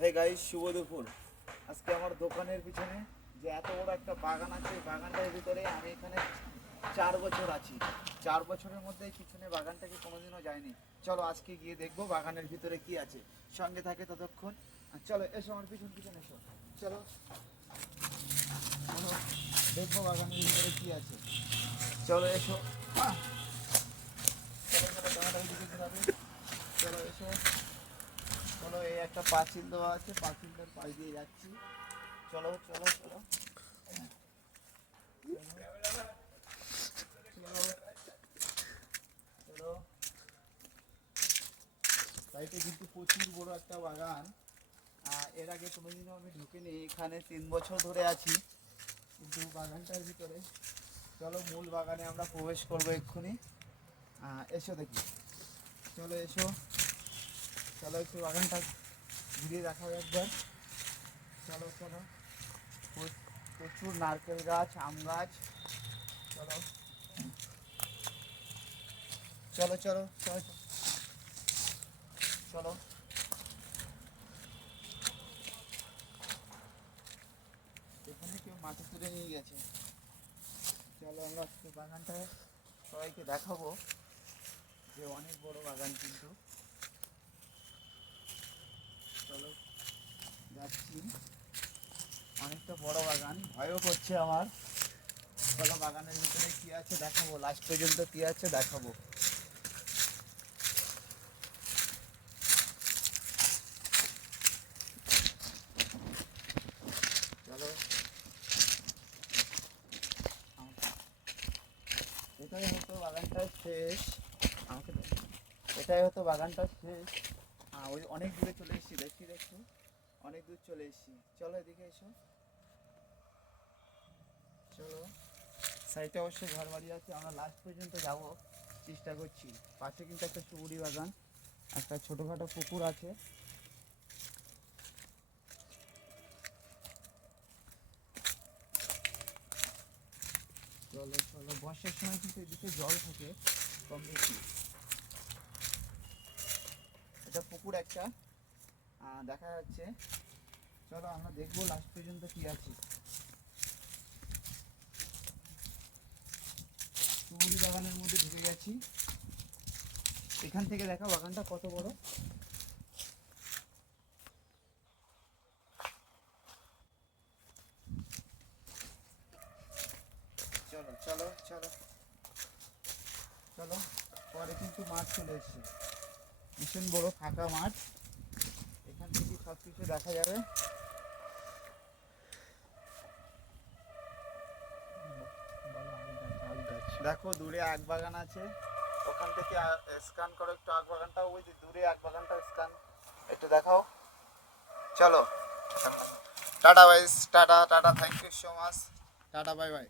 Hey guys, শুভ দুপুর। আজকে আমার দোকানের পিছনে যে এত বড় একটা বাগান আছে, এই বাগানটার ভিতরে আমি এখানে 4 বছর আছি। 4 বছরের মধ্যে এই পিছনে বাগানটাকে কোনোদিনও যায়নি। চলো আজকে গিয়ে দেখবো বাগানের ভিতরে কি আছে। সঙ্গে থাকে ততক্ষণ। আর চলো এসো আমার পিছন পিছন এসো। চলো চলো, দেখবো বাগানের ভিতরে কি আছে। চলো এসো। চলো চলো, ক্যামেরা ওইদিকে ঘোরাবে। চলো এসো। চলো, এই একটা পাঁচিল দেওয়া আছে, পাঁচিলটার পাশ দিয়ে যাচ্ছি। চলো চলো চলো চলো চলো। সাইডে কিন্তু প্রচুর বড় একটা বাগান। এর আগে কোনোদিনও আমি ঢুকিনি, এখানে 3 বছর ধরে আছি কিন্তু বাগানটার ভিতরে। চলো মূল বাগানে আমরা প্রবেশ করবো এক্ষুনি। এসো দেখি। চলো এসো। চলো একটু বাগানটা ঘুরিয়ে দেখাও একবার। চলো চলো। প্রচুর নারকেল গাছ, আম গাছ। চলো চলো চলো চলো চলো। এখানে কেউ মাটি তুলে নিয়ে গেছে। চলো আমরা আজকে বাগানটা সবাইকে দেখাবো যে অনেক বড় বাগান কিন্তু। চলো যাচ্ছি। অনেকটা বড় বাগান, ভয়ও করছে আমার। চলো বাগানের ভিতরে কি আছে দেখাবো, লাস্ট পর্যন্ত কি আছে দেখাবো। চলো। এটাই হতো বাগানটা শেষ। আমাকে এটাই হতো বাগানটা শেষ। ওই অনেক দূরে চলে এসেছি, দেখছি দেখছি অনেক দূর চলে এসেছি। চলো এদিকে এসো। চলো, সাইডে অবশ্যই ঘর বাড়ি আছে, আমরা লাস্ট পর্যন্ত যাব চেষ্টা করছি। পাশে কিন্তু একটা সুবুরি বাগান, একটা ছোটোখাটো পুকুর আছে। চলো চলো, বর্ষার সময় কিন্তু এদিকে জল থাকে কম বেশি। এটা পুকুর একটা দেখা যাচ্ছে। চলো আমরা দেখবো লাস্ট পর্যন্ত কি আছে। সুবুরি বাগানের মধ্যে ঢুকে গেছি। এখান থেকে দেখা বাগানটা কত বড়। চলো চলো চলো চলো। পরে কিন্তু মাঠ চলে এসছে, ভীষণ বড় ফাঁকা মাঠ। এখান থেকে সব কিছু দেখা যাবে। দেখো দূরে আখ বাগান আছে, ওখান থেকে স্ক্যান করো একটু আখ বাগানটাও। ওই যে দূরে আখ বাগানটা স্ক্যান একটু দেখাও। চলো টাটা ভাই, tata tata, thank you so much, tata bye by.